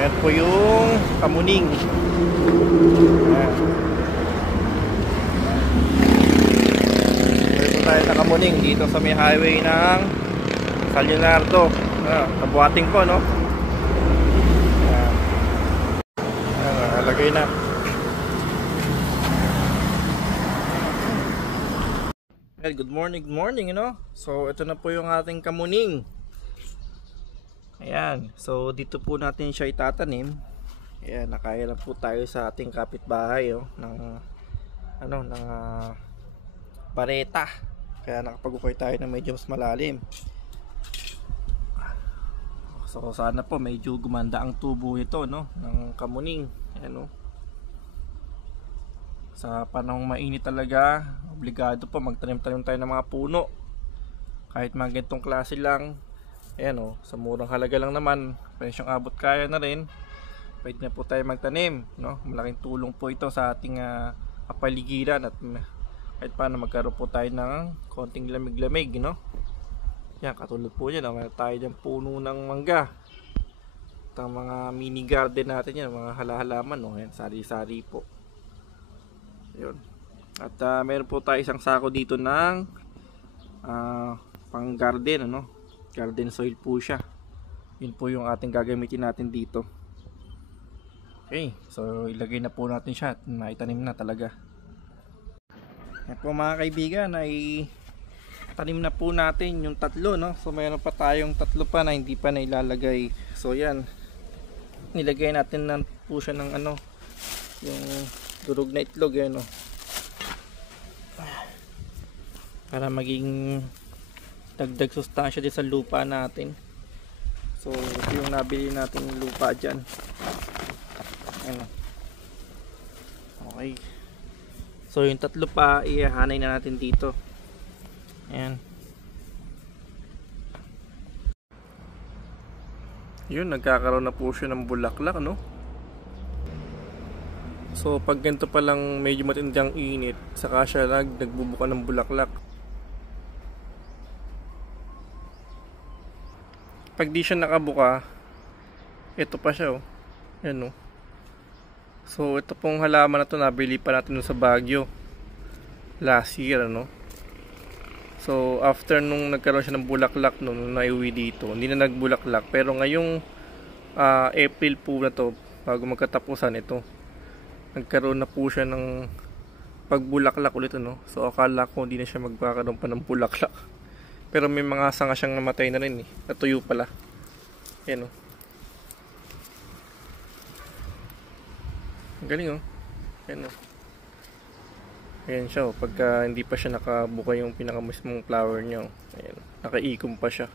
Ayan po yung kamuning. Ayan. Pwede po tayo sa kamuning dito sa may highway ng San Leonardo. Nabuhating po, no? Ayan. Ayan, nalagay na. Ayan, good morning, you know? So ito na po yung ating kamuning. Ayan, so dito po natin siya itatanim. Ayan, nakaya na po tayo sa ating kapitbahay, oh, ng bareta. Kaya nakapag-ukay tayo na medyo mas malalim. So sana po medyo gumanda ang tubo ito, no, ng kamuning. Ayan, oh. Sa panahong mainit talaga, obligado po magtanim-tanim tayo ng mga puno. Kahit mga ganitong klase lang. Ayan, oh, sa murang halaga lang naman, presyong abot kaya na rin. Pwede na po tayo magtanim, no? Malaking tulong po ito sa ating kapaligiran at kahit paano magkaroon po tayo ng konting lamig-lamig, no? Yan, katulad po yan, meron tayo dyan puno ng mangga. At ang mga mini garden natin yan, mga halahalaman, no? Yan, sari-sari po. Yun. At meron po tayo isang sako dito ng pang garden, ano? Garden soil po siya. Yun po yung ating gagamitin natin dito. Okay, so ilagay na po natin siya at maitanim na talaga. Yan po mga kaibigan, ay tanim na po natin yung tatlo, no? So mayroon pa tayong tatlo pa na hindi pa nailalagay. So yan, nilagay natin na po siya ng ano, yung durog na itlog, yan, no? Para maging dagdag sustansya din sa lupa natin. So ito yung nabili natin yung lupa dyan. Ano. Okay, so yung tatlo pa ihahanay na natin dito. Ayan. Yun, nagkakaroon na po siya ng bulaklak, no? So pag ganito pa lang medyo matindang init, saka siya nagbubuka ng bulaklak. Pag di siya nakabuka, ito pa siya, oh. Yan, oh. So ito pong halaman na to, nabili pa natin sa Baguio last year, ano. So after nung nagkaroon siya ng bulaklak nung naiuwi dito, hindi na nagbulaklak. Pero ngayong April po na to, bago magkatapusan ito, nagkaroon na po siya ng pagbulaklak ulit, ano. So akala ko hindi na siya magkakaroon pa ng bulaklak. Pero may mga sanga siyang namatay na rin, eh. Natuyo pala. Yan, oh. Ang galing, oh. Yan, oh. Ayan siya, oh. Pagka hindi pa siya nakabuka yung pinakamismong flower niya, oh. Ayan, nakaikom pa siya.